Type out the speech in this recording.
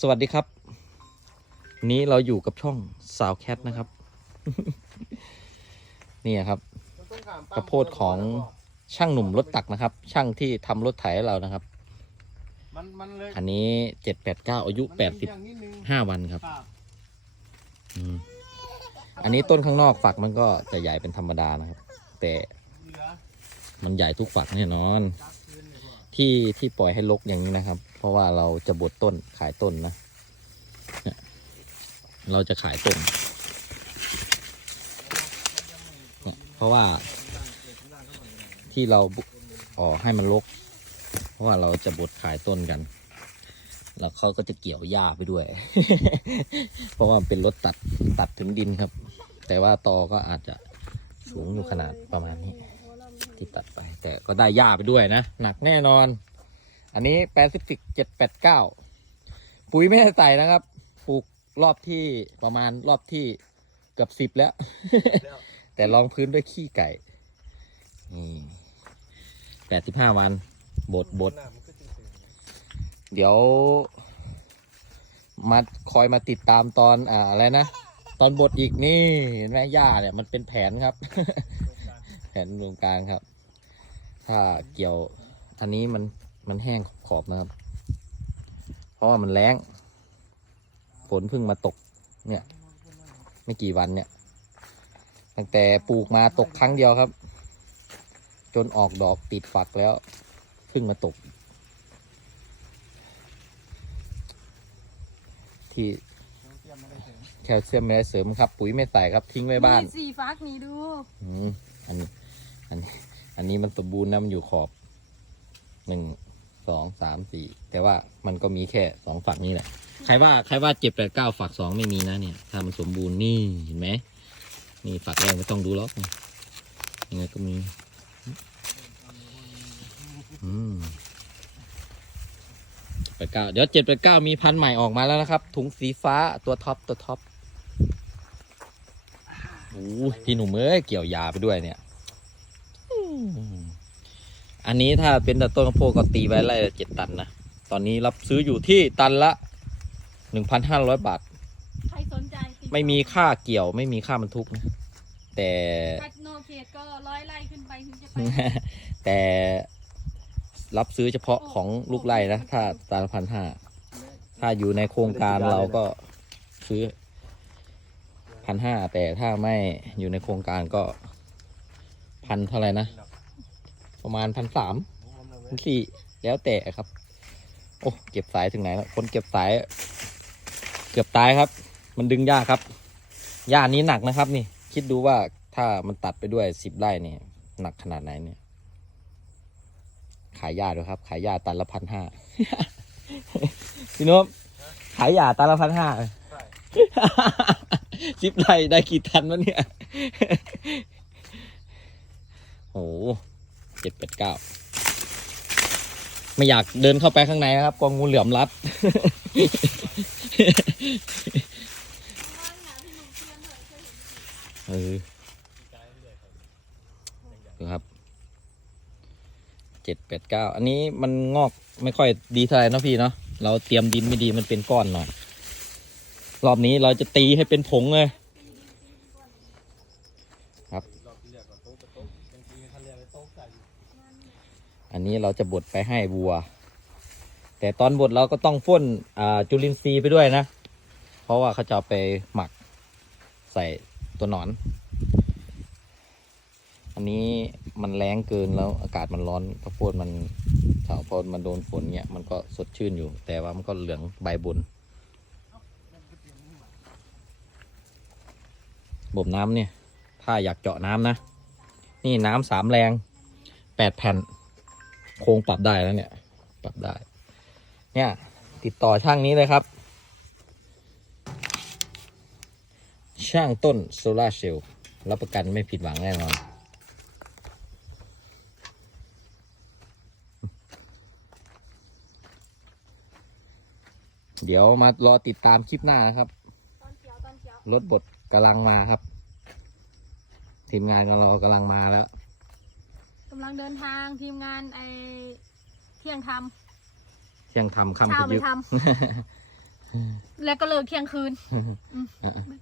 สวัสดีครับ นี้เราอยู่กับช่องสาวแคทนะครับ นี่ครับข้าวโพดของช่างหนุ่มรถตักนะครับ ช่างที่ทำรถไถให้เรานะครับ มันมันเลยอันนี้เจ็ดแปดเก้าอายุแปดสิบมันมีอย่างนินึงห้าวันครับครับอืมอันนี้ต้นข้างนอกฝักมันก็จะใหญ่เป็นธรรมดานะครับ แต่เหลือมันใหญ่ทุกฝักแน่นอน จับคืนเลยพ่อ ที่ที่ปล่อยให้รกอย่างนี้นะครับ เพราะว่าเราจะบดต้นขายต้นนะ เราจะขายต้น เพราะว่าที่เราอ๋อให้มันรกเพราะว่าเราจะบดขายต้นกัน แล้วเขาก็จะเกี่ยวหญ้าไปด้วย เพราะว่าเป็นรถตัดตัดถึงดินครับ แต่ว่าตอก็อาจจะสูงอยู่ขนาดประมาณนี้ ที่ตัดไป แต่ก็ได้หญ้าไปด้วยนะ หนักแน่นอน อันนี้แปซิฟิกเจ็ดแปดเก้าปุ๋ยไม่ได้ใส่นะครับ ปลูกรอบที่ประมาณรอบที่เกือบสิบแล้ว แต่รองพื้นด้วยขี้ไก่นี่แปดสิบห้าวัน บดบด เดี๋ยว มาคอยมาติดตามตอนอ่าอะไรนะ ตอนบทอีกนี่เห็นไหมหญ้าเนี่ยมันเป็นแผนครับ นตรงกลางครับ ถ้าเกี่ยวอันนี้มันมันแห้งขอบๆนะครับ เพราะว่ามันแรงฝนเพิ่งมาตกเนี่ย ไม่กี่วันเนี่ย ตั้งแต่ปลูกมาตกครั้งเดียวครับ จนออกดอกติดฝักแล้วเพิ่งมาตก ที่เตรียมมาได้ถึงแคลเซียมไม่ได้เสริมครับ ปุ๋ยไม่ใส่ครับทิ้งไว้บ้านมีสี่ฟักนี่ดู อืมอันนี้ อันนี้อันนี้มันสมบูรณ์นะมันอยู่ขอบหนึ่งสองสามสี่แต่ว่ามันก็มีแค่สองฝักนี้แหละ ใครว่าใครว่าเจ็ดแปดเก้าฝักสองไม่มีนะเนี่ยถ้ามันสมบูรณ์นี่เห็นไหมนี่ฝักแรกไม่ต้องดูหรอกยังไงก็มีอืมแปดเก้าเดี๋ยวเจ็ดแปดเก้ามีพันธุ์ใหม่ออกมาแล้วนะครับ ถุงสีฟ้าตัวท็อปตัวท็อปโอ้พี่หนุ่มเอ้ยเกี่ยวยาไปด้วยเนี่ย อันนี้ถ้าเป็นต้นข้าวโพดก็ตีไว้ไร่ละเจ็ดตันนะ ตอนนี้รับซื้ออยู่ที่ตันละหนึ่งพันห้าร้อยบาท ใครสนใจติดต่อไม่มีค่าเกี่ยวไม่มีค่าบรรทุกนะ แต่คัดโนเขตก็ร้อยไร่ขึ้นไปถึงจะไป แต่รับซื้อเฉพาะของลูกไร่นะ ถ้าตาละพันห้า ถ้าอยู่ในโครงการเราก็ซื้อพันห้าแต่ถ้าไม่อยู่ในโครงการก็พันเท่าไหร่นะ ประมาณพันสามพันสี่แล้วแต่ครับ โอ้เก็บสายถึงไหนแล้วคนเก็บสาย เกือบตายครับ มันดึงยากครับหญ้านี้หนักนะครับ นี่ คิดดูว่าถ้ามันตัดไปด้วยสิบไร่เนี่ยหนักขนาดไหนเนี่ย ขายหญ้าด้วยครับ ขายหญ้าตันละพันห้าพี่นพขายหญ้าตันละพันห้าสิบไร่ได้กี่ตันวะเนี่ยโหเจ็ดแปดเก้าไม่อยากเดินเข้าไปข้างในนะครับกลัวงูเหลือมรัด เออดูครับเจ็ดแปดเก้าอันนี้มันงอกไม่ค่อยดีเท่าไหร่นะพี่เนาะเราเตรียมดินไม่ดีมันเป็นก้อนหน่อย รอบนี้เราจะตีให้เป็นผงเลย รอบที่แล้วก็โต๊ะกับโต๊ะจริงๆท่านเรียกเลยโต๊ะใส่อยู่ อันนี้เราจะบดไปให้วัว แต่ตอนบดเราก็ต้องพ่นจุลินทรีย์ไปด้วยนะ เพราะว่าเขาจะไปหมักใส่ตัวหนอน อันนี้มันแรงเกินแล้วอากาศมันร้อนข้าวโพดมันถ้าพอมันโดนฝนเนี่ยมันก็สดชื่นอยู่ แต่ว่ามันก็เหลืองใบบนบ่มน้ำเนี่ย ถ้าอยากเจาะน้ำนะ นี่น้ำสามแรงแปดแผ่น ครงปรับได้แล้วเนี่ย ปรับได้ เนี่ย ติดต่อช่างนี้เลยครับ ช่างต้นโซลาเซลล์รับประกันไม่ผิดหวังแน่นอน เดี๋ยวมารอติดตามคลิปหน้านะครับ รถบดกำลังมาครับ ทีมงานของเรากำลังมาแล้วำลังเดินทางทีมงานไอเที่ยงทเที่ยงทำำค่ำเช้าคืนไปยึกทแล้วก็เลิกเที่ยงคืนอะไม่